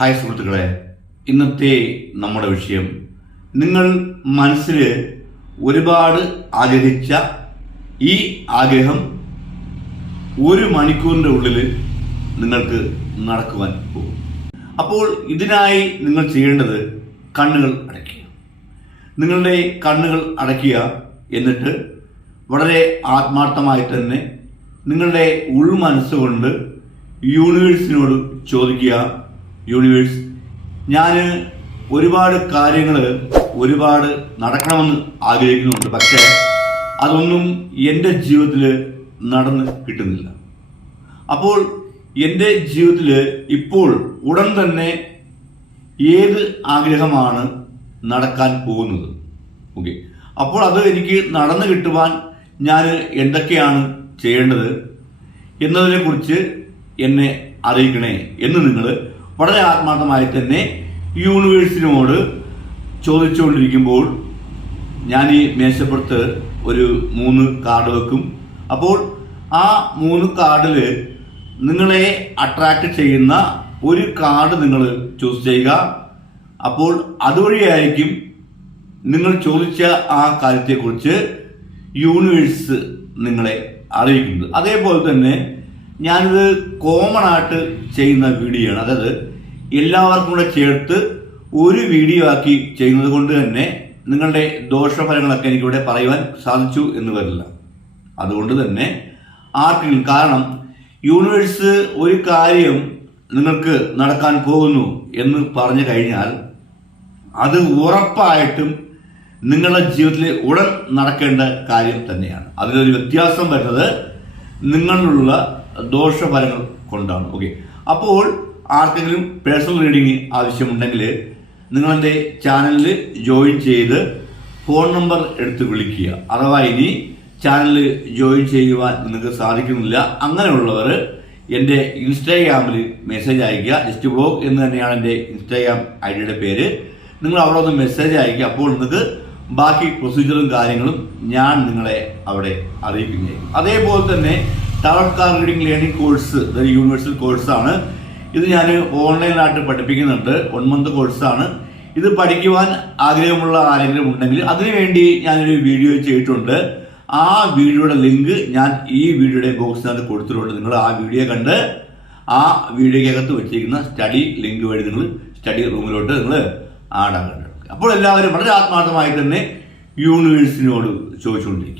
Hi സുഹൃത്തുക്കളെ ഇന്നത്തെ നമ്മുടെ വിഷയം. നിങ്ങൾ മനസ്സിൽ ഒരുപാട് ആഗ്രഹിച്ച ഈ ആഗ്രഹം ഒരു മണിക്കൂറിന്റെ ഉള്ളിൽ നിങ്ങൾക്ക് നടക്കുവാൻ പോകും. അപ്പോൾ ഇതിനായി നിങ്ങൾ ചെയ്യേണ്ടത് കണ്ണുകൾ അടയ്ക്കുക. നിങ്ങളുടെ കണ്ണുകൾ അടയ്ക്കുക എന്നിട്ട് വളരെ ആത്മാർത്ഥമായി തന്നെ നിങ്ങളുടെ ഉൾമനസ്സുകൊണ്ട് യൂണിവേഴ്സിനോട് ചോദിക്കുക യൂണിവേഴ്സ് ഞാൻ ഒരുപാട് കാര്യങ്ങൾ ഒരുപാട് നടക്കണമെന്ന് ആഗ്രഹിക്കുന്നുണ്ട്. പക്ഷേ അതൊന്നും എന്റെ ജീവിതത്തിൽ നടന്ന് കിട്ടുന്നില്ല. അപ്പോൾ എന്റെ ജീവിതത്തിൽ ഇപ്പോൾ ഉടൻ തന്നെ ഏത് ആഗ്രഹമാണ് നടക്കാൻ പോകുന്നത്? ഓക്കെ. അപ്പോൾ അത് എനിക്ക് നടന്നു കിട്ടുവാൻ ഞാൻ എന്തൊക്കെയാണ് ചെയ്യേണ്ടത് എന്നതിനെക്കുറിച്ച് എന്നെ അറിയിക്കണേ എന്ന് നിങ്ങൾ വളരെ ആത്മാർത്ഥമായി തന്നെ യൂണിവേഴ്സിനോട് ചോദിച്ചുകൊണ്ടിരിക്കുമ്പോൾ ഞാൻ ഈ മേശപ്പുറത്ത് ഒരു മൂന്ന് കാർഡ് വെക്കും. അപ്പോൾ ആ മൂന്ന് കാർഡിൽ നിങ്ങളെ അട്രാക്ട് ചെയ്യുന്ന ഒരു കാർഡ് നിങ്ങൾ ചൂസ് ചെയ്യുക. അപ്പോൾ അതുവഴിയായിരിക്കും നിങ്ങൾ ചോദിച്ച ആ കാര്യത്തെക്കുറിച്ച് യൂണിവേഴ്സ് നിങ്ങളെ അറിയിക്കുന്നത്. അതേപോലെ തന്നെ ഞാനിത് കോമൺ ആയിട്ട് ചെയ്യുന്ന വീഡിയോ ആണ്. അതായത് എല്ലാവർക്കും കൂടെ ചേർത്ത് ഒരു വീഡിയോ ആക്കി ചെയ്യുന്നത് കൊണ്ട് തന്നെ നിങ്ങളുടെ ദോഷഫലങ്ങളൊക്കെ എനിക്കിവിടെ പറയുവാൻ സാധിച്ചു എന്ന് വരില്ല. അതുകൊണ്ട് തന്നെ ആർക്കെങ്കിലും കാരണം യൂണിവേഴ്സ് ഒരു കാര്യം നിങ്ങൾക്ക് നടക്കാൻ പോകുന്നു എന്ന് പറഞ്ഞു കഴിഞ്ഞാൽ അത് ഉറപ്പായിട്ടും നിങ്ങളുടെ ജീവിതത്തിൽ ഉടൻ നടക്കേണ്ട കാര്യം തന്നെയാണ്. അതിലൊരു വ്യത്യാസം വരുന്നത് നിങ്ങളിലുള്ള ദോഷഫലങ്ങൾ കൊണ്ടാണ്. ഓക്കെ അപ്പോൾ ആർക്കെങ്കിലും പേഴ്സണൽ റീഡിംഗ് ആവശ്യമുണ്ടെങ്കിൽ നിങ്ങളെന്റെ ചാനലിൽ ജോയിൻ ചെയ്ത് ഫോൺ നമ്പർ എടുത്ത് വിളിക്കുക. അഥവാ ഇനി ചാനലിൽ ജോയിൻ ചെയ്യുവാൻ നിങ്ങൾക്ക് സാധിക്കുന്നില്ല അങ്ങനെയുള്ളവർ എന്റെ ഇൻസ്റ്റാഗ്രാമിൽ മെസ്സേജ് അയക്കുക ജസ്റ്റ് ബ്ലോഗ് എന്ന് തന്നെയാണ് എന്റെ ഇൻസ്റ്റാഗ്രാം ഐ ഡിയുടെ പേര്. നിങ്ങൾ അവിടെ ഒന്ന് മെസ്സേജ് അയക്കുക അപ്പോൾ നിങ്ങൾക്ക് ബാക്കി പ്രൊസീജിയറും കാര്യങ്ങളും ഞാൻ നിങ്ങളെ അവിടെ അറിയിക്കുന്നതായിരിക്കും അതേപോലെ തന്നെ tower car reading learning course ഇതൊരു യൂണിവേഴ്സൽ കോഴ്സാണ് ഇത് ഞാൻ ഓൺലൈനായിട്ട് പഠിപ്പിക്കുന്നുണ്ട്. വൺ മന്ത് കോഴ്സാണ് ഇത് പഠിക്കുവാൻ ആഗ്രഹമുള്ള ആരെങ്കിലും ഉണ്ടെങ്കിൽ അതിനുവേണ്ടി ഞാനൊരു വീഡിയോ ചെയ്തിട്ടുണ്ട്. ആ വീഡിയോയുടെ ലിങ്ക് ഞാൻ ഈ വീഡിയോയുടെ ബോക്സിനകത്ത് കൊടുത്തിട്ടുണ്ട്. നിങ്ങൾ ആ വീഡിയോ കണ്ട് ആ വീഡിയോക്കകത്ത് വെച്ചിരിക്കുന്ന സ്റ്റഡി ലിങ്ക് വഴി നിങ്ങൾ സ്റ്റഡി റൂമിലോട്ട് നിങ്ങൾ ആടാകേണ്ടത് അപ്പോൾ എല്ലാവരും വളരെ ആത്മാർത്ഥമായി തന്നെ യൂണിവേഴ്സിനോട് ചോദിച്ചുകൊണ്ടിരിക്കുക.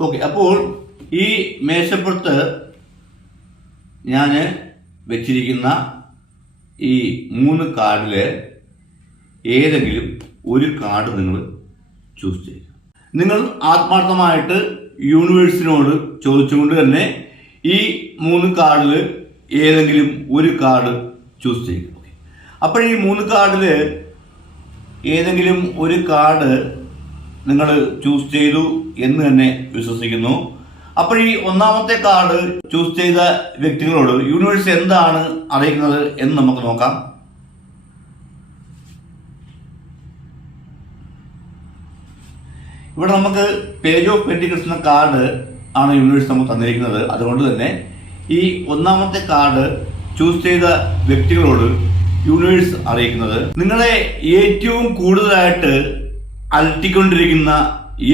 ഓക്കെ അപ്പോൾ ഈ മേശപ്പുറത്ത് ഞാൻ വെച്ചിരിക്കുന്ന ഈ മൂന്ന് കാർഡിൽ ഏതെങ്കിലും ഒരു കാർഡ് നിങ്ങൾ ചൂസ് ചെയ്യുക. നിങ്ങൾ ആത്മാർത്ഥമായിട്ട് യൂണിവേഴ്സിനോട് ചോദിച്ചുകൊണ്ട് തന്നെ ഈ മൂന്ന് കാർഡിൽ ഏതെങ്കിലും ഒരു കാർഡ് ചൂസ് ചെയ്യുക. അപ്പോൾ ഈ മൂന്ന് കാർഡിൽ ഏതെങ്കിലും ഒരു കാർഡ് നിങ്ങൾ ചൂസ് ചെയ്തു എന്ന് തന്നെ വിശ്വസിക്കുന്നു. അപ്പോൾ ഈ ഒന്നാമത്തെ കാർഡ് ചൂസ് ചെയ്ത വ്യക്തികളോട് യൂണിവേഴ്സ് എന്താണ് അറിയിക്കുന്നത് എന്ന് നമുക്ക് നോക്കാം. ഇവിടെ നമുക്ക് പേജ് ഓഫ് പെന്റിക്കൽസ് എന്ന കാർഡ് ആണ് യൂണിവേഴ്സ് നമുക്ക് തന്നിരിക്കുന്നത്. അതുകൊണ്ട് തന്നെ ഈ ഒന്നാമത്തെ കാർഡ് ചൂസ് ചെയ്ത വ്യക്തികളോട് യൂണിവേഴ്സ് അറിയിക്കുന്നത്. നിങ്ങളെ ഏറ്റവും കൂടുതലായിട്ട് അലട്ടിക്കൊണ്ടിരിക്കുന്ന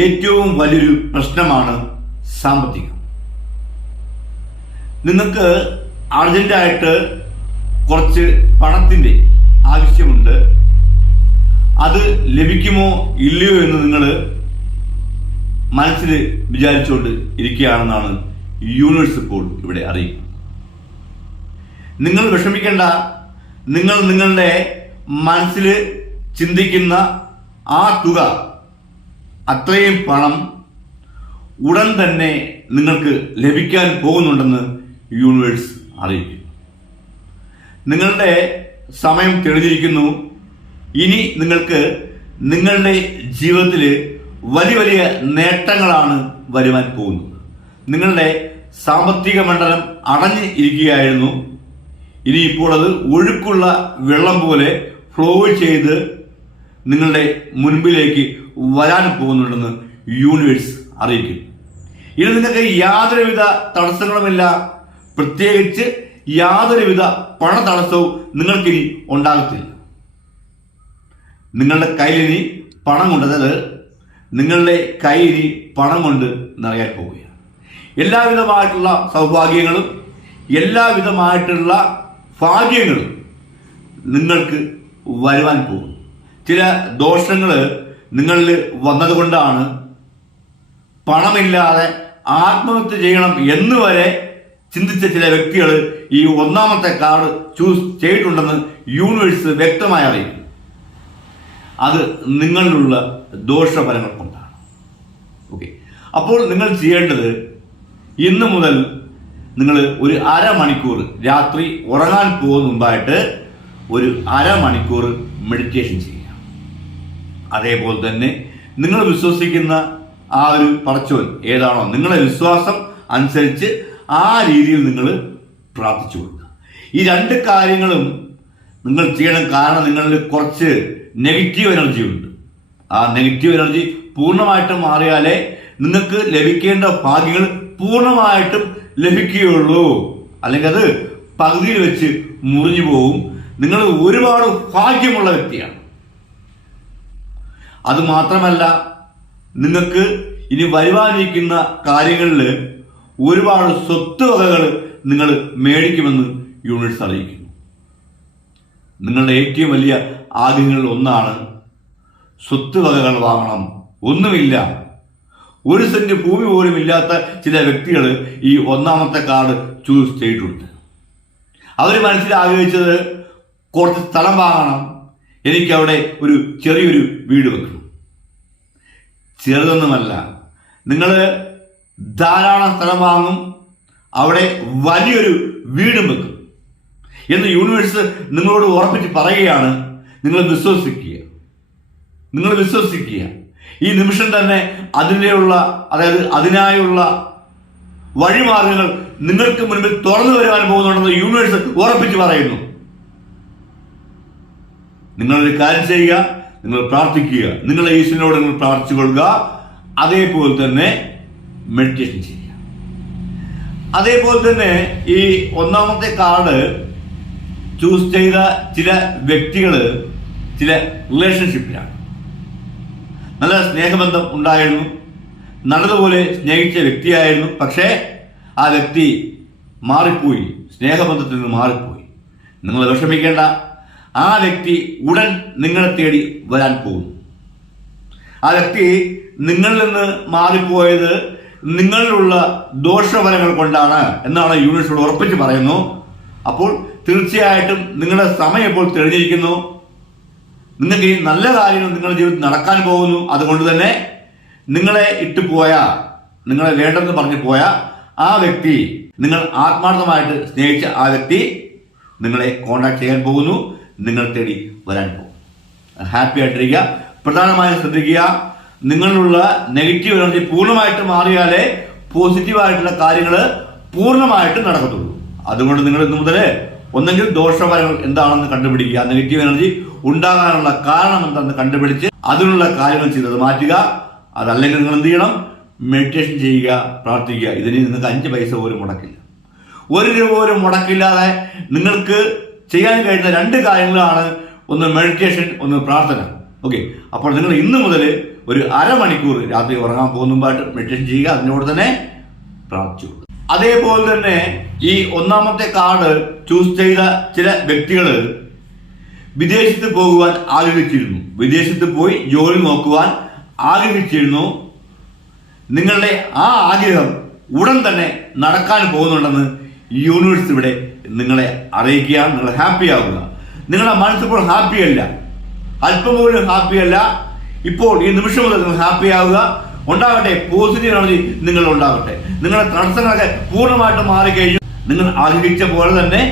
ഏറ്റവും വലിയൊരു പ്രശ്നമാണ് സാമ്പത്തികം. നിങ്ങൾക്ക് അർജന്റായിട്ട് കുറച്ച് പണത്തിന്റെ ആവശ്യമുണ്ട്. അത് ലഭിക്കുമോ ഇല്ലയോ എന്ന് നിങ്ങൾ മനസ്സിൽ വിചാരിച്ചുകൊണ്ട് ഇരിക്കുകയാണെന്നാണ് യൂണിവേഴ്സ് ഇപ്പോൾ ഇവിടെ അറിയുന്നത് നിങ്ങൾ വിഷമിക്കേണ്ട. നിങ്ങൾ നിങ്ങളുടെ മനസ്സിൽ ചിന്തിക്കുന്ന ആ തുക അത്രയും പണം ഉടൻ തന്നെ നിങ്ങൾക്ക് ലഭിക്കാൻ പോകുന്നുണ്ടെന്ന് യൂണിവേഴ്സ് അറിയിക്കും. നിങ്ങളുടെ സമയം തെളിഞ്ഞിരിക്കുന്നു. ഇനി നിങ്ങൾക്ക് നിങ്ങളുടെ ജീവിതത്തിൽ വലിയ വലിയ നേട്ടങ്ങളാണ് വരുവാൻ പോകുന്നത്. നിങ്ങളുടെ സാമ്പത്തിക മണ്ഡലം അടഞ്ഞ് ഇരിക്കുകയായിരുന്നു. ഇനിയിപ്പോൾ അത് ഒഴുക്കുള്ള വെള്ളം പോലെ ഫ്ലോ ചെയ്ത് നിങ്ങളുടെ മുൻപിലേക്ക് വരാൻ പോകുന്നുണ്ടെന്ന് യൂണിവേഴ്സ് അറിയിക്കും. ഇനി നിങ്ങൾക്ക് യാതൊരുവിധ തടസ്സങ്ങളുമില്ല. പ്രത്യേകിച്ച് യാതൊരുവിധ പണ തടസ്സവും നിങ്ങൾക്കിനി ഉണ്ടാകത്തില്ല. നിങ്ങളുടെ കയ്യിലിനി പണം കൊണ്ട് അതായത് നിങ്ങളുടെ കയ്യിനി പണം കൊണ്ട് നിറയാൻ പോവുകയാണ്. എല്ലാവിധമായിട്ടുള്ള സൗഭാഗ്യങ്ങളും എല്ലാവിധമായിട്ടുള്ള ഭാഗ്യങ്ങളും നിങ്ങൾക്ക് വരുവാൻ പോകും ചില ദോഷങ്ങൾ നിങ്ങളിൽ വന്നതുകൊണ്ടാണ് പണമില്ലാതെ ആത്മഹത്യ ചെയ്യണം എന്ന് വരെ ചിന്തിച്ച ചില വ്യക്തികൾ ഈ ഒന്നാമത്തെ കാർഡ് ചൂസ് ചെയ്തിട്ടുണ്ടെന്ന് യൂണിവേഴ്സ് വ്യക്തമായി അറിയും അത് നിങ്ങളിലുള്ള ദോഷഫലങ്ങൾ കൊണ്ടാണ്. ഓക്കെ. അപ്പോൾ നിങ്ങൾ ചെയ്യേണ്ടത് ഇന്ന് മുതൽ നിങ്ങൾ ഒരു അരമണിക്കൂർ രാത്രി ഉറങ്ങാൻ പോകുന്ന മുമ്പായിട്ട് ഒരു അരമണിക്കൂർ മെഡിറ്റേഷൻ ചെയ്യുക അതേപോലെ തന്നെ നിങ്ങൾ വിശ്വസിക്കുന്ന ആ ഒരു പറച്ചോൻ ഏതാണോ നിങ്ങളുടെ വിശ്വാസം അനുസരിച്ച് ആ രീതിയിൽ നിങ്ങൾ പ്രാർത്ഥിച്ചു കൊടുക്കുക. ഈ രണ്ട് കാര്യങ്ങളും നിങ്ങൾ ചെയ്യണം കാരണം നിങ്ങളിൽ കുറച്ച് നെഗറ്റീവ് എനർജി ഉണ്ട്. ആ നെഗറ്റീവ് എനർജി പൂർണമായിട്ടും മാറിയാലേ നിങ്ങൾക്ക് ലഭിക്കേണ്ട ഭാഗ്യങ്ങൾ പൂർണമായിട്ടും ലഭിക്കുകയുള്ളൂ. അല്ലെങ്കിൽ അത് പകുതിയിൽ വെച്ച് മുറിഞ്ഞു പോകും. നിങ്ങൾ ഒരുപാട് ഭാഗ്യമുള്ള വ്യക്തിയാണ്. അത് മാത്രമല്ല നിങ്ങൾക്ക് ഇനി വരുവാനിരിക്കുന്ന കാര്യങ്ങളിൽ ഒരുപാട് സ്വത്ത് വകകൾ നിങ്ങൾ മേടിക്കുമെന്ന് യൂണിറ്റ്സ് അറിയിക്കുന്നു. നിങ്ങളുടെ ഏറ്റവും വലിയ ആഗ്രഹങ്ങളിൽ ഒന്നാണ് സ്വത്ത് വകകൾ വാങ്ങണം. ഒന്നുമില്ല. ഒരു സെന്റ് ഭൂമി പോലും ഇല്ലാത്ത ചില വ്യക്തികൾ ഈ ഒന്നാമത്തെ കാർഡ് ചൂസ് ചെയ്തിട്ടുണ്ട്. അവർ മനസ്സിൽ ആഗ്രഹിച്ചത് കുറച്ച് സ്ഥലം വാങ്ങണം എനിക്ക് അവിടെ ഒരു ചെറിയൊരു വീട് വെക്കണം ചെറുതൊന്നുമല്ല. നിങ്ങൾ ധാരാളം സ്ഥലം വാങ്ങും അവിടെ വലിയൊരു വീടും വെക്കും. എന്ന് യൂണിവേഴ്സ് നിങ്ങളോട് ഉറപ്പിച്ച് പറയുകയാണ് നിങ്ങൾ വിശ്വസിക്കുക. നിങ്ങൾ വിശ്വസിക്കുക. ഈ നിമിഷം തന്നെ അതിനുള്ള അതായത് അതിനായുള്ള വഴിമാർഗങ്ങൾ നിങ്ങൾക്ക് മുൻപിൽ തുറന്നു വരുവാൻ പോകുന്നുണ്ടെന്ന് യൂണിവേഴ്സ് ഉറപ്പിച്ച് പറയുന്നു. നിങ്ങളൊരു കാര്യം ചെയ്യുക നിങ്ങൾ പ്രാർത്ഥിക്കുക. നിങ്ങളെ ഈശ്വരനോട് നിങ്ങൾ പ്രാർത്ഥിച്ചു കൊള്ളുക അതേപോലെ തന്നെ മെഡിറ്റേഷൻ ചെയ്യുക. അതേപോലെ തന്നെ ഈ ഒന്നാമത്തെ കാർഡ് ചൂസ് ചെയ്ത ചില വ്യക്തികൾ ചില റിലേഷൻഷിപ്പിലാണ് നല്ല സ്നേഹബന്ധം ഉണ്ടായിരുന്നു. നല്ലതുപോലെ സ്നേഹിച്ച വ്യക്തിയായിരുന്നു. പക്ഷേ ആ വ്യക്തി മാറിപ്പോയി. സ്നേഹബന്ധത്തിൽ നിന്ന് മാറിപ്പോയി. നിങ്ങൾ വിഷമിക്കേണ്ട. ആ വ്യക്തി ഉടൻ നിങ്ങളെ തേടി വരാൻ പോകുന്നു. ആ വ്യക്തി നിങ്ങളിൽ നിന്ന് മാറിപ്പോയത് നിങ്ങളിലുള്ള ദോഷഫലങ്ങൾ കൊണ്ടാണ് എന്നാണ് യൂണിവേഴ്സിറ്റി ഉറപ്പിച്ച് പറയുന്നു. അപ്പോൾ തീർച്ചയായിട്ടും നിങ്ങളുടെ സമയം ഇപ്പോൾ തെളിഞ്ഞിരിക്കുന്നു. നിങ്ങൾക്ക് ഈ നല്ല കാര്യങ്ങൾ നിങ്ങളുടെ ജീവിതത്തിൽ നടക്കാൻ പോകുന്നു. അതുകൊണ്ട് തന്നെ നിങ്ങളെ ഇട്ടുപോയ നിങ്ങളെ വേണ്ടെന്ന് പറഞ്ഞു പോയ ആ വ്യക്തി നിങ്ങൾ ആത്മാർത്ഥമായിട്ട് സ്നേഹിച്ച ആ വ്യക്തി നിങ്ങളെ കോണ്ടാക്ട് ചെയ്യാൻ പോകുന്നു. നിങ്ങൾ തേടി വരാൻ പോകും. ഹാപ്പി ആയിട്ടിരിക്കുക. പ്രധാനമായും ശ്രദ്ധിക്കുക നിങ്ങളിലുള്ള നെഗറ്റീവ് എനർജി പൂർണമായിട്ട് മാറിയാലേ പോസിറ്റീവായിട്ടുള്ള കാര്യങ്ങൾ പൂർണമായിട്ട് നടക്കത്തുള്ളൂ. അതുകൊണ്ട് നിങ്ങൾ ഇന്ന് മുതൽ ഒന്നെങ്കിൽ ദോഷഫലങ്ങൾ എന്താണെന്ന് കണ്ടുപിടിക്കുക. നെഗറ്റീവ് എനർജി ഉണ്ടാകാനുള്ള കാരണം എന്താണെന്ന് കണ്ടുപിടിച്ച് അതിനുള്ള കാര്യങ്ങൾ ചെയ്തത് മാറ്റുക. അതല്ലെങ്കിൽ നിങ്ങൾ എന്ത് ചെയ്യണം? മെഡിറ്റേഷൻ ചെയ്യുക പ്രാർത്ഥിക്കുക. ഇതിന് നിങ്ങൾക്ക് അഞ്ച് പൈസ പോലും മുടക്കില്ല. ഒരു രൂപ പോലും മുടക്കില്ലാതെ നിങ്ങൾക്ക് ചെയ്യാൻ കഴിയുന്ന രണ്ട് കാര്യങ്ങളാണ് ഒന്ന് മെഡിറ്റേഷൻ ഒന്ന് പ്രാർത്ഥന. ഓക്കെ അപ്പോൾ നിങ്ങൾ ഇന്ന് മുതൽ ഒരു അരമണിക്കൂർ രാത്രി ഉറങ്ങാൻ പോകുന്ന മുമ്പായിട്ട് മെഡിറ്റേഷൻ ചെയ്യുക. അതിനോട് തന്നെ പ്രാർത്ഥിച്ചു. അതേപോലെ തന്നെ ഈ ഒന്നാമത്തെ കാർഡ് ചൂസ് ചെയ്ത ചില വ്യക്തികൾ വിദേശത്ത് പോകുവാൻ ആഗ്രഹിച്ചിരുന്നു. വിദേശത്ത് പോയി ജോലി നോക്കുവാൻ ആഗ്രഹിച്ചിരുന്നു. നിങ്ങളുടെ ആ ആഗ്രഹം ഉടൻ തന്നെ നടക്കാൻ പോകുന്നുണ്ടെന്ന് യൂണിവേഴ്സ് ഇവിടെ നിങ്ങളെ അറിയിക്കുക നിങ്ങൾ ഹാപ്പി ആവുക. നിങ്ങളുടെ മനസ്സിപ്പോൾ ഹാപ്പി അല്ല. അല്പം പോലും ഹാപ്പി അല്ല. ഇപ്പോൾ ഈ നിമിഷം മുതൽ നിങ്ങൾ ഹാപ്പി ആവുക. ഉണ്ടാവട്ടെ പോസിറ്റീവ് എനർജി നിങ്ങൾ ഉണ്ടാവട്ടെ നിങ്ങളുടെ തടസ്സങ്ങളൊക്കെ പൂർണമായിട്ടും മാറിക്കഴിഞ്ഞു. നിങ്ങൾ ആഗ്രഹിച്ച പോലെ തന്നെ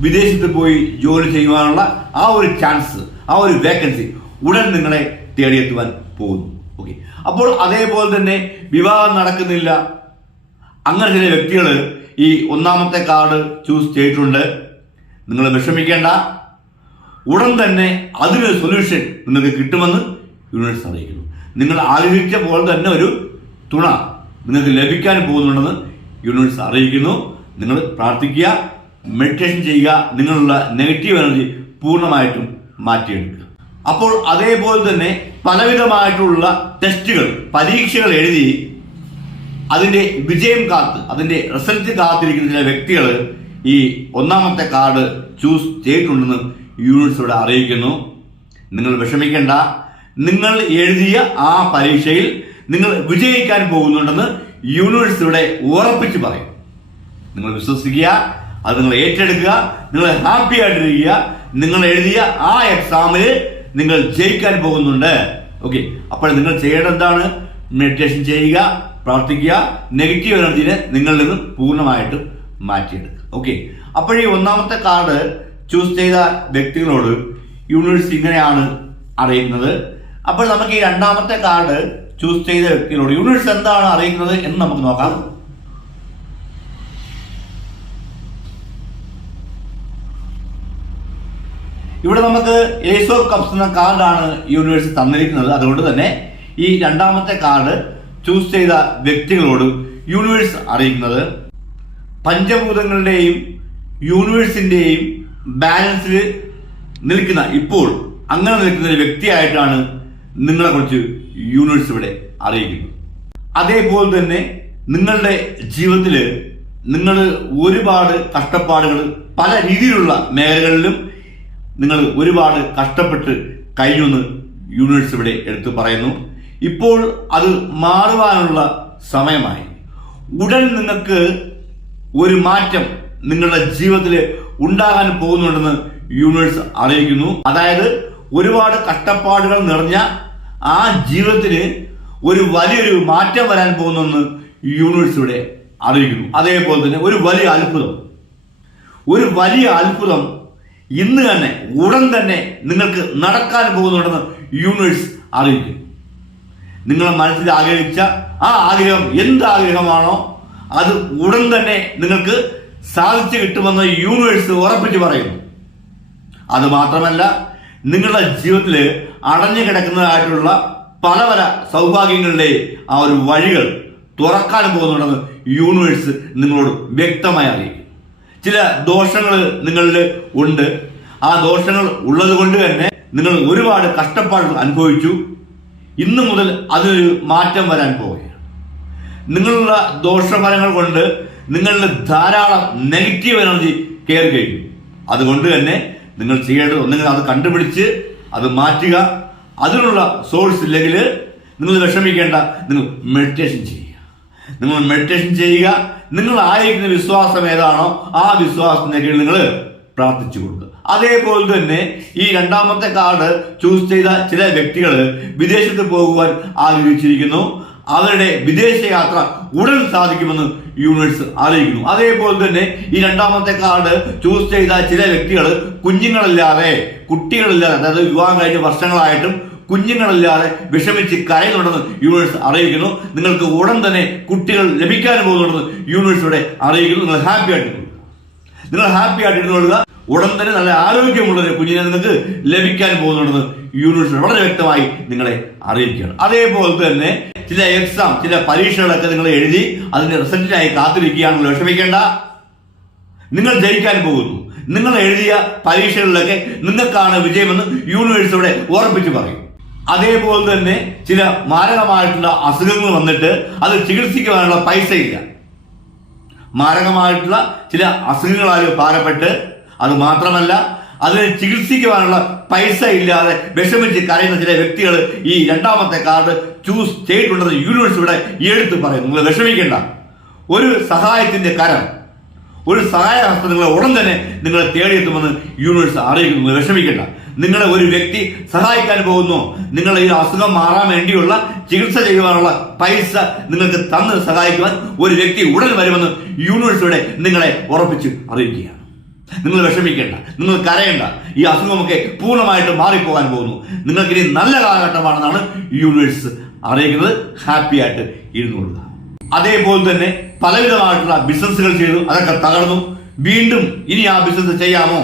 വിദേശത്ത് പോയി ജോലി ചെയ്യുവാനുള്ള ആ ഒരു ചാൻസ് ആ ഒരു വേക്കൻസി ഉടൻ നിങ്ങളെ തേടിയെത്തുവാൻ പോകുന്നു. ഓക്കെ അപ്പോൾ അതേപോലെ തന്നെ വിവാഹം നടക്കുന്നില്ല. അങ്ങനെ ചില വ്യക്തികൾ ഈ ഒന്നാമത്തെ കാർഡ് ചൂസ് ചെയ്തിട്ടുണ്ട്. നിങ്ങൾ വിഷമിക്കേണ്ട. ഉടൻ തന്നെ അതിനൊരു സൊല്യൂഷൻ നിങ്ങൾക്ക് കിട്ടുമെന്ന് യൂണിവേഴ്സ് അറിയിക്കുന്നു. നിങ്ങൾ ആഗ്രഹിച്ച പോലെ തന്നെ ഒരു തുണ നിങ്ങൾക്ക് ലഭിക്കാൻ പോകുന്നുണ്ടെന്ന് യൂണിവേഴ്സ് അറിയിക്കുന്നു. നിങ്ങൾ പ്രാർത്ഥിക്കുക മെഡിറ്റേഷൻ ചെയ്യുക നിങ്ങളുള്ള നെഗറ്റീവ് എനർജി പൂർണമായിട്ടും മാറ്റിയെടുക്കുക. അപ്പോൾ അതേപോലെ തന്നെ പലവിധമായിട്ടുള്ള ടെസ്റ്റുകൾ പരീക്ഷകൾ എഴുതി അതിന്റെ വിജയം കാത്ത് അതിന്റെ റിസൾട്ട് കാത്തിരിക്കുന്ന ചില വ്യക്തികൾ ഈ ഒന്നാമത്തെ കാർഡ് ചൂസ് ചെയ്തിട്ടുണ്ടെന്ന് യൂണിറ്റ്സ് ഇവിടെ അറിയിക്കുന്നു. നിങ്ങൾ വിഷമിക്കേണ്ട. നിങ്ങൾ എഴുതിയ ആ പരീക്ഷയിൽ നിങ്ങൾ വിജയിക്കാൻ പോകുന്നുണ്ടെന്ന് യൂണിവേഴ്സ് ഇവിടെ ഉറപ്പിച്ച് പറയും. നിങ്ങൾ വിശ്വസിക്കുക അത് നിങ്ങൾ ഏറ്റെടുക്കുക നിങ്ങൾ ഹാപ്പി ആയിട്ടിരിക്കുക. നിങ്ങൾ എഴുതിയ ആ എക്സാമിൽ നിങ്ങൾ ജയിക്കാൻ പോകുന്നുണ്ട്. ഓക്കെ അപ്പോൾ നിങ്ങൾ ചെയ്യേണ്ടത് എന്താണ്? മെഡിറ്റേഷൻ ചെയ്യുക പ്രാർത്ഥിക്കുക നെഗറ്റീവ് എനർജിനെ നിങ്ങളിൽ നിന്ന് പൂർണമായിട്ടും മാറ്റിയെടുക്കുക. ഓക്കെ അപ്പോഴീ ഒന്നാമത്തെ കാർഡ് ചൂസ് ചെയ്ത വ്യക്തികളോട് യൂണിവേഴ്സ് ഇങ്ങനെയാണ് അറിയുന്നത്. അപ്പോൾ നമുക്ക് ഈ രണ്ടാമത്തെ കാർഡ് ചൂസ് ചെയ്ത വ്യക്തികളോട് യൂണിവേഴ്സ് എന്താണ് അറിയുന്നത് എന്ന് നമുക്ക് നോക്കാം. ഇവിടെ നമുക്ക് ഏസ് കപ്സ് എന്ന കാർഡാണ് യൂണിവേഴ്സ് തന്നിരിക്കുന്നത്. അതുകൊണ്ട് തന്നെ ഈ രണ്ടാമത്തെ കാർഡ് ചൂസ് ചെയ്ത വ്യക്തികളോട് യൂണിവേഴ്സ് അറിയിക്കുന്നത് പഞ്ചഭൂതങ്ങളുടെയും യൂണിവേഴ്സിന്റെയും ബാലൻസിൽ നിൽക്കുന്ന ഇപ്പോൾ അങ്ങനെ നിൽക്കുന്ന ഒരു വ്യക്തിയായിട്ടാണ് നിങ്ങളെ കുറിച്ച് യൂണിവേഴ്സ് ഇവിടെ അറിയിക്കുന്നത്. അതേപോലെ തന്നെ നിങ്ങളുടെ ജീവിതത്തിൽ നിങ്ങൾ ഒരുപാട് കഷ്ടപ്പാടുകൾ പല രീതിയിലുള്ള മേഖലകളിലും നിങ്ങൾ ഒരുപാട് കഷ്ടപ്പെട്ട് കഴിഞ്ഞു എന്ന് യൂണിവേഴ്സ് ഇവിടെ എടുത്തു പറയുന്നു. ഇപ്പോൾ അത് മാറുവാനുള്ള സമയമായി. ഉടൻ നിങ്ങൾക്ക് ഒരു മാറ്റം നിങ്ങളുടെ ജീവിതത്തിൽ ഉണ്ടാകാൻ പോകുന്നുണ്ടെന്ന് യൂണിവേഴ്സ് അറിയിക്കുന്നു. അതായത് ഒരുപാട് കഷ്ടപ്പാടുകൾ നിറഞ്ഞ ആ ജീവിതത്തിന് ഒരു വലിയൊരു മാറ്റം വരാൻ പോകുന്നെന്ന് യൂണിവേഴ്സ് ഇവിടെ അറിയിക്കുന്നു. അതേപോലെ തന്നെ ഒരു വലിയ അത്ഭുതം. ഒരു വലിയ അത്ഭുതം ഇന്ന് തന്നെ ഉടൻ തന്നെ നിങ്ങൾക്ക് നടക്കാൻ പോകുന്നുണ്ടെന്ന് യൂണിവേഴ്സ് അറിയിക്കും നിങ്ങളെ മനസ്സിൽ ആഗ്രഹിച്ച ആ ആഗ്രഹം എന്ത് ആഗ്രഹമാണോ അത് ഉടൻ തന്നെ നിങ്ങൾക്ക് സാധിച്ചു കിട്ടുമെന്ന് യൂണിവേഴ്സ് ഉറപ്പിച്ച് പറയുന്നു. അത് മാത്രമല്ല നിങ്ങളുടെ ജീവിതത്തിൽ അടഞ്ഞു കിടക്കുന്നതായിട്ടുള്ള പല പല സൗഭാഗ്യങ്ങളുടെ ആ ഒരു വഴികൾ തുറക്കാൻ പോകുന്നുണ്ടെന്ന് യൂണിവേഴ്സ് നിങ്ങളോട് വ്യക്തമായി അറിയിക്കും. ചില ദോഷങ്ങൾ നിങ്ങളിൽ ഉണ്ട്. ആ ദോഷങ്ങൾ ഉള്ളത് കൊണ്ട് തന്നെ നിങ്ങൾ ഒരുപാട് കഷ്ടപ്പാടുകൾ അനുഭവിച്ചു. ഇന്നു മുതൽ അതിനൊരു മാറ്റം വരാൻ പോവുകയാണ്. നിങ്ങളുള്ള ദോഷഫലങ്ങൾ കൊണ്ട് നിങ്ങളുടെ ധാരാളം നെഗറ്റീവ് എനർജി കയറി കഴിഞ്ഞു അതുകൊണ്ട് തന്നെ നിങ്ങൾ ചെയ്യേണ്ടത് ഒന്നുകിൽ അത് കണ്ടുപിടിച്ച് അത് മാറ്റുക. അതിനുള്ള സോഴ്സ് ഇല്ലെങ്കിൽ നിങ്ങൾ വിഷമിക്കേണ്ട നിങ്ങൾ മെഡിറ്റേഷൻ ചെയ്യുക. നിങ്ങൾ മെഡിറ്റേഷൻ ചെയ്യുക. നിങ്ങൾ ആയിരിക്കുന്ന വിശ്വാസം ഏതാണോ ആ വിശ്വാസത്തിനൊക്കെ നിങ്ങൾ പ്രാർത്ഥിച്ചു കൊടുക്കുക. അതേപോലെ തന്നെ ഈ രണ്ടാമത്തെ കാർഡ് ചൂസ് ചെയ്ത ചില വ്യക്തികൾ വിദേശത്ത് പോകുവാൻ ആഗ്രഹിച്ചിരിക്കുന്നു. അവരുടെ വിദേശ യാത്ര ഉടൻ സാധിക്കുമെന്ന് യൂണിവേഴ്സ് അറിയിക്കുന്നു. അതേപോലെ തന്നെ ഈ രണ്ടാമത്തെ കാർഡ് ചൂസ് ചെയ്ത ചില വ്യക്തികൾ കുഞ്ഞുങ്ങളില്ലാതെ കുട്ടികളില്ലാതെ അതായത് വിവാഹം കഴിഞ്ഞ വർഷങ്ങളായിട്ടും കുഞ്ഞുങ്ങളില്ലാതെ വിഷമിച്ച് കരയുന്നുണ്ടെന്ന് യൂണിവേഴ്സ് അറിയിക്കുന്നു. നിങ്ങൾക്ക് ഉടൻ തന്നെ കുട്ടികൾ ലഭിക്കാൻ പോകുന്നുണ്ടെന്ന് യൂണിവേഴ്സ് ഇവിടെ അറിയിക്കുന്നു. നിങ്ങൾ ഹാപ്പി ആയിട്ട്. നിങ്ങൾ ഹാപ്പി ആയിട്ട് ഇരുന്നുകൊള്ളുക ഉടൻ തന്നെ നല്ല ആരോഗ്യമുള്ള ഒരു കുഞ്ഞിനെ നിങ്ങൾക്ക് ലഭിക്കാൻ പോകുന്നുണ്ടെന്ന് യൂണിവേഴ്സിറ്റി വളരെ വ്യക്തമായി നിങ്ങളെ അറിയിക്കുകയാണ്. അതേപോലെ തന്നെ ചില എക്സാം ചില പരീക്ഷകളൊക്കെ നിങ്ങൾ എഴുതി അതിന്റെ റിസൾട്ടിനായി കാത്തിരിക്കുകയാണെന്ന് വിഷമിക്കേണ്ട നിങ്ങൾ ജയിക്കാൻ പോകുന്നു. നിങ്ങൾ എഴുതിയ പരീക്ഷകളിലൊക്കെ നിങ്ങൾക്കാണ് വിജയമെന്ന് യൂണിവേഴ്സിറ്റിയുടെ ഉറപ്പിച്ച് പറയും. അതേപോലെ തന്നെ ചില മാരകമായിട്ടുള്ള അസുഖങ്ങൾ വന്നിട്ട് അത് ചികിത്സിക്കുവാനുള്ള പൈസ ഇല്ല മാരകമായിട്ടുള്ള ചില അസുഖങ്ങളാൽ ഭാരപ്പെട്ട് അത് മാത്രമല്ല അതിനെ ചികിത്സിക്കുവാനുള്ള പൈസ ഇല്ലാതെ വിഷമിച്ച് കരയുന്ന ചില വ്യക്തികൾ ഈ രണ്ടാമത്തെ കാർഡ് ചൂസ് ചെയ്തിട്ടുണ്ടെന്ന് യൂണിവേഴ്സ് ഇവിടെ എടുത്ത് പറയും. നിങ്ങൾ വിഷമിക്കേണ്ട. ഒരു സഹായത്തിന്റെ കരം ഒരു സഹായഹസ്തം നിങ്ങളെ ഉടൻ തന്നെ നിങ്ങളെ തേടിയെത്തുമെന്ന് യൂണിവേഴ്സ് അറിയിക്കുന്നു. നിങ്ങൾ വിഷമിക്കേണ്ട. നിങ്ങളെ ഒരു വ്യക്തി സഹായിക്കാൻ പോകുന്നു. നിങ്ങളെ ഈ അസുഖം മാറാൻ വേണ്ടിയുള്ള ചികിത്സ ചെയ്യുവാനുള്ള പൈസ നിങ്ങൾക്ക് തന്ന് സഹായിക്കുവാൻ ഒരു വ്യക്തി ഉടൻ വരുമെന്ന് യൂണിവേഴ്സ് ഇവിടെ നിങ്ങളെ ഉറപ്പിച്ച് അറിയിക്കുകയാണ്. നിങ്ങൾ വിഷമിക്കേണ്ട നിങ്ങൾ കരയേണ്ട. ഈ അസുഖമൊക്കെ പൂർണമായിട്ട് മാറിപ്പോകാൻ പോകുന്നു. നിങ്ങൾക്ക് ഇനി നല്ല കാലഘട്ടമാണെന്നാണ് യൂണിവേഴ്സ് അറിയിക്കുന്നത്. ഹാപ്പി ആയിട്ട് ഇരുന്നുകൊള്ളുക അതേപോലെ തന്നെ പലവിധമായിട്ടുള്ള ബിസിനസ്സുകൾ ചെയ്തു അതൊക്കെ തകർന്നു. വീണ്ടും ഇനി ആ ബിസിനസ് ചെയ്യാമോ?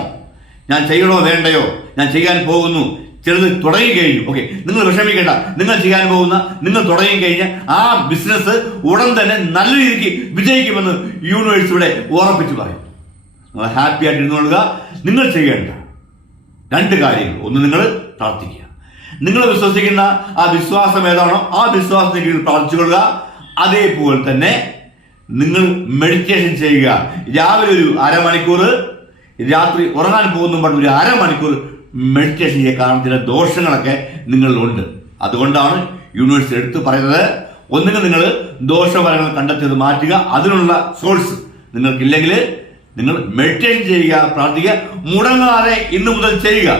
ഞാൻ ചെയ്യണോ വേണ്ടയോ? ഞാൻ ചെയ്യാൻ പോകുന്നു. ചിലത് തുടങ്ങി കഴിഞ്ഞു ഓക്കെ നിങ്ങൾ വിഷമിക്കേണ്ട. നിങ്ങൾ ചെയ്യാൻ പോകുന്ന നിങ്ങൾ തുടങ്ങി കഴിഞ്ഞാൽ ആ ബിസിനസ് ഉടൻ തന്നെ നല്ല രീതിക്ക് വിജയിക്കുമെന്ന് യൂണിവേഴ്സ് ഇവിടെ പറയും. നിങ്ങൾ ഹാപ്പി ആയിട്ട് ഇരുന്നുകൊള്ളുക നിങ്ങൾ ചെയ്യേണ്ട രണ്ട് കാര്യങ്ങൾ. ഒന്ന് നിങ്ങൾ പ്രാർത്ഥിക്കുക. നിങ്ങൾ വിശ്വസിക്കുന്ന ആ വിശ്വാസം ഏതാണോ ആ വിശ്വാസത്തിന് കീഴിൽ പ്രാർത്ഥിച്ചു കൊള്ളുക. അതേപോലെ തന്നെ നിങ്ങൾ മെഡിറ്റേഷൻ ചെയ്യുക. രാവിലെ ഒരു അരമണിക്കൂർ രാത്രി ഉറങ്ങാൻ പോകുന്നു പറഞ്ഞ ഒരു അരമണിക്കൂർ മെഡിറ്റേഷൻ ചെയ്യുക. കാരണം ചില ദോഷങ്ങളൊക്കെ നിങ്ങളിലുണ്ട്. അതുകൊണ്ടാണ് യൂണിവേഴ്സ് എടുത്തു പറയുന്നത്. ഒന്നുകിൽ നിങ്ങൾ ദോഷഫലങ്ങൾ കണ്ടെത്തിയത് മാറ്റുക. അതിനുള്ള സോഴ്സ് നിങ്ങൾക്കില്ലെങ്കിൽ നിങ്ങൾ മെഡിറ്റേഷൻ ചെയ്യുക പ്രാർത്ഥിക്കുക മുടങ്ങാതെ ഇന്നു മുതൽ ചെയ്യുക.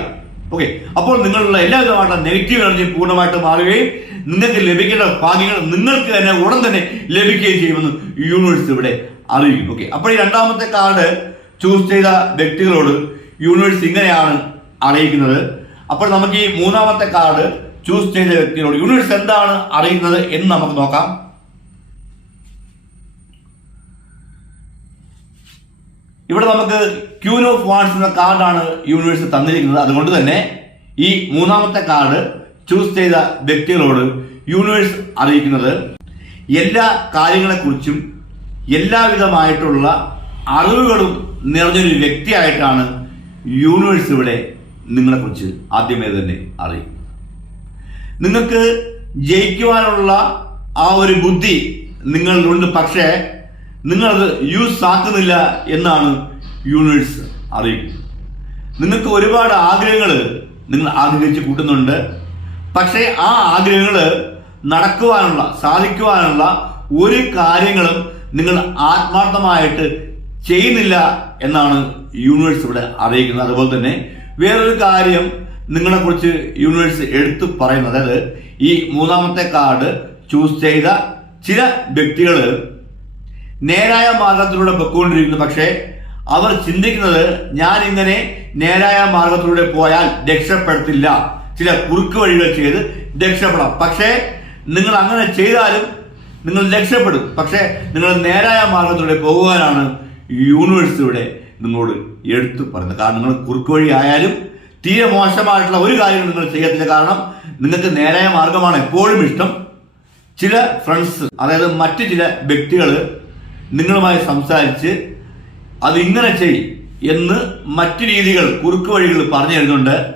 ഓക്കെ അപ്പോൾ നിങ്ങളുള്ള എല്ലാ വിധമായിട്ടും നെഗറ്റീവ് എനർജി പൂർണമായിട്ട് മാറുകയും നിങ്ങൾക്ക് ലഭിക്കേണ്ട ഭാഗ്യങ്ങൾ നിങ്ങൾക്ക് തന്നെ ഉടൻ തന്നെ ലഭിക്കുകയും ചെയ്യുമെന്ന് യൂണിവേഴ്സ് ഇവിടെ അറിയിക്കും. ഓക്കെ അപ്പോൾ ഈ രണ്ടാമത്തെ കാർഡ് ചൂസ് ചെയ്ത വ്യക്തികളോട് യൂണിവേഴ്സ് ഇങ്ങനെയാണ് അറിയിക്കുന്നത്. അപ്പോൾ നമുക്ക് ഈ മൂന്നാമത്തെ കാർഡ് ചൂസ് ചെയ്ത വ്യക്തികളോട് യൂണിവേഴ്സ് എന്താണ് അറിയുന്നത് എന്ന് നമുക്ക് നോക്കാം. ഇവിടെ നമുക്ക് ക്യൂൻ ഓഫ് വാൺസ് എന്ന കാർഡാണ് യൂണിവേഴ്സ് തന്നിരിക്കുന്നത്. അതുകൊണ്ട് തന്നെ ഈ മൂന്നാമത്തെ കാർഡ് ചൂസ് ചെയ്ത വ്യക്തികളോട് യൂണിവേഴ്സ് അറിയിക്കുന്നത് എല്ലാ കാര്യങ്ങളെക്കുറിച്ചും എല്ലാവിധമായിട്ടുള്ള അറിവുകളും നിറഞ്ഞൊരു വ്യക്തിയായിട്ടാണ് യൂണിവേഴ്സ് ഇവിടെ നിങ്ങളെക്കുറിച്ച് ആദ്യമേ തന്നെ അറിയിക്കുന്നത് നിങ്ങൾക്ക് ജയിക്കുവാനുള്ള ആ ഒരു ബുദ്ധി നിങ്ങളിലുണ്ട് പക്ഷേ നിങ്ങളത് യൂസ് ആക്കുന്നില്ല എന്നാണ് യൂണിവേഴ്സ് അറിയിക്കുന്നത് നിങ്ങൾക്ക് ഒരുപാട് ആഗ്രഹങ്ങൾ നിങ്ങൾ ആഗ്രഹിച്ച് കൂട്ടുന്നുണ്ട്. പക്ഷേ ആ ആഗ്രഹങ്ങൾ നടക്കുവാനുള്ള സാധിക്കുവാനുള്ള ഒരു കാര്യങ്ങളും നിങ്ങൾ ആത്മാർത്ഥമായിട്ട് ചെയ്യുന്നില്ല എന്നാണ് യൂണിവേഴ്സ് ഇവിടെ അറിയിക്കുന്നത്. അതുപോലെ തന്നെ വേറൊരു കാര്യം നിങ്ങളെ കുറിച്ച് യൂണിവേഴ്സ് എടുത്തു പറയുന്നത്. അതായത് ഈ മൂന്നാമത്തെ കാർഡ് ചൂസ് ചെയ്ത ചില വ്യക്തികൾ നേരായ മാർഗത്തിലൂടെ പൊയ്ക്കൊണ്ടിരിക്കുന്നു. പക്ഷേ അവർ ചിന്തിക്കുന്നത് ഞാൻ ഇങ്ങനെ നേരായ മാർഗത്തിലൂടെ പോയാൽ രക്ഷപ്പെടത്തില്ല. ചില കുറുക്ക് വഴികൾ ചെയ്ത് രക്ഷപ്പെടാം. പക്ഷേ നിങ്ങൾ അങ്ങനെ ചെയ്താലും നിങ്ങൾ രക്ഷപ്പെടും. പക്ഷേ നിങ്ങൾ നേരായ മാർഗത്തിലൂടെ പോകുവാനാണ് യൂണിവേഴ്സിറ്റിയുടെ നിങ്ങളോട് എടുത്തു പറയുന്നത്. കാരണം നിങ്ങൾ കുറുക്ക് വഴി ആയാലും തീരെ മോശമായിട്ടുള്ള ഒരു കാര്യം നിങ്ങൾ ചെയ്യത്തില്ല. കാരണം നിങ്ങൾക്ക് നേരായ മാർഗമാണ് എപ്പോഴും ഇഷ്ടം. ചില ഫ്രണ്ട്സ് അതായത് മറ്റു ചില വ്യക്തികൾ നിങ്ങളുമായി സംസാരിച്ച് അത് ഇങ്ങനെ ചെയ് എന്ന് മറ്റ് രീതികൾ കുറുക്ക് വഴികൾ പറഞ്ഞു തരുന്നുണ്ട്.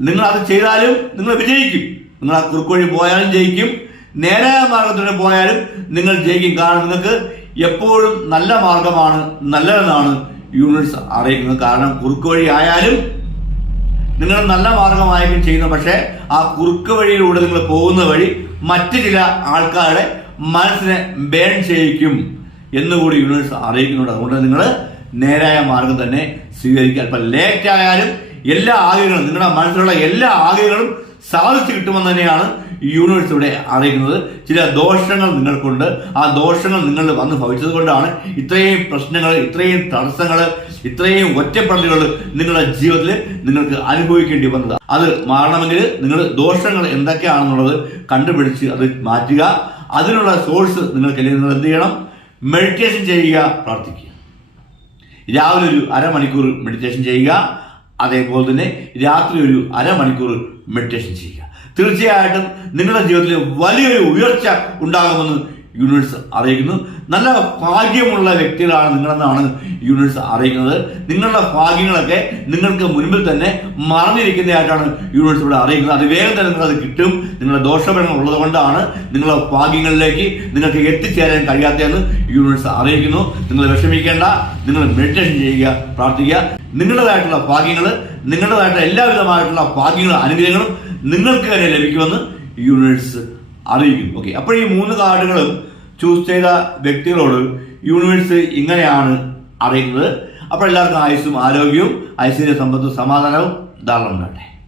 നിങ്ങൾ അത് ചെയ്താലും നിങ്ങൾ വിജയിക്കും. നിങ്ങൾ ആ കുറുക്ക് വഴി പോയാലും ജയിക്കും. നേരായ മാർഗത്തിലൂടെ പോയാലും നിങ്ങൾ ജയിക്കും. കാരണം നിങ്ങൾക്ക് എപ്പോഴും നല്ല മാർഗമാണ് നല്ലതെന്നാണ് യൂണിവേഴ്സ് അറിയിക്കുന്നത്. കാരണം കുറുക്ക് വഴി ആയാലും നിങ്ങൾ നല്ല മാർഗമായിരിക്കും ചെയ്യുന്നത്. പക്ഷേ ആ കുറുക്ക് വഴിയിലൂടെ നിങ്ങൾ പോകുന്ന വഴി മറ്റു ചില ആൾക്കാരുടെ മനസ്സിനെ ബേൺ ചെയ്യിക്കും. എന്നുകൂടി യൂണിവേഴ്സ് അറിയിക്കുന്നുണ്ട്. അതുകൊണ്ട് നിങ്ങൾ നേരായ മാർഗം തന്നെ സ്വീകരിക്കുക. അല്പം ലേറ്റ് ആയാലും എല്ലാ ആഗ്രഹങ്ങളും നിങ്ങളുടെ മനസ്സിലുള്ള എല്ലാ ആഗ്രഹങ്ങളും സാധിച്ചു കിട്ടുമെന്ന് തന്നെയാണ് യൂണിവേഴ്സ് ഇവിടെ അറിയിക്കുന്നത്. ചില ദോഷങ്ങൾ നിങ്ങൾക്കുണ്ട്. ആ ദോഷങ്ങൾ നിങ്ങൾ വന്ന് ഭവിച്ചത് കൊണ്ടാണ് ഇത്രയും പ്രശ്നങ്ങൾ ഇത്രയും തടസ്സങ്ങൾ ഇത്രയും ഒറ്റപ്പെടലുകൾ നിങ്ങളുടെ ജീവിതത്തിൽ നിങ്ങൾക്ക് അനുഭവിക്കേണ്ടി വന്നത്. അത് മാറണമെങ്കിൽ നിങ്ങൾ ദോഷങ്ങൾ എന്തൊക്കെയാണെന്നുള്ളത് കണ്ടുപിടിച്ച് അത് മാറ്റുക. അതിനുള്ള സോഴ്സ് നിങ്ങൾക്ക് നിങ്ങൾ എന്ത് ചെയ്യണം? മെഡിറ്റേഷൻ ചെയ്യുക പ്രാർത്ഥിക്കുക. രാവിലെ ഒരു അരമണിക്കൂർ മെഡിറ്റേഷൻ ചെയ്യുക അതേപോലെ തന്നെ രാത്രി ഒരു അരമണിക്കൂർ മെഡിറ്റേഷൻ ചെയ്യുക. തീർച്ചയായിട്ടും നിങ്ങളുടെ ജീവിതത്തിൽ വലിയൊരു ഉയർച്ച ഉണ്ടാകുമെന്ന് യൂണിവേഴ്സ് അറിയിക്കുന്നു. നല്ല ഭാഗ്യമുള്ള വ്യക്തികളാണ് നിങ്ങളെന്നാണ് യൂണിവേഴ്സ് അറിയിക്കുന്നത്. നിങ്ങളുടെ ഭാഗ്യങ്ങളൊക്കെ നിങ്ങൾക്ക് മുൻപിൽ തന്നെ മറഞ്ഞിരിക്കുന്നതായിട്ടാണ് യൂണിവേഴ്സ് ഇവിടെ അറിയിക്കുന്നത്. അത് വേഗം തന്നെ നിങ്ങളത് കിട്ടും. നിങ്ങളുടെ ദോഷഫലങ്ങൾ ഉള്ളതുകൊണ്ടാണ് നിങ്ങളുടെ ഭാഗ്യങ്ങളിലേക്ക് നിങ്ങൾക്ക് എത്തിച്ചേരാൻ കഴിയാത്തതെന്ന് യൂണിവേഴ്സ് അറിയിക്കുന്നു. നിങ്ങൾ വിഷമിക്കേണ്ട. നിങ്ങൾ മെഡിറ്റേഷൻ ചെയ്യുക പ്രാർത്ഥിക്കുക. നിങ്ങളുടേതായിട്ടുള്ള ഭാഗ്യങ്ങൾ നിങ്ങളുടേതായിട്ടുള്ള എല്ലാവിധമായിട്ടുള്ള ഭാഗ്യങ്ങളും അനുഗ്രഹങ്ങളും നിങ്ങൾക്ക് തന്നെ ലഭിക്കുമെന്ന് യൂണിവേഴ്സ് അറിയിക്കുന്നു ഓക്കെ അപ്പോൾ ഈ മൂന്ന് കാർഡുകളും ചൂസ് ചെയ്ത വ്യക്തികളോട് യൂണിവേഴ്സ് ഇങ്ങനെയാണ് അറിയുന്നത്. അപ്പോൾ എല്ലാവർക്കും ആയുസ്സും ആരോഗ്യവും ഐശ്വര്യ സമ്പത്തും സമാധാനവും ധാരാളം ഉണ്ടാകട്ടെ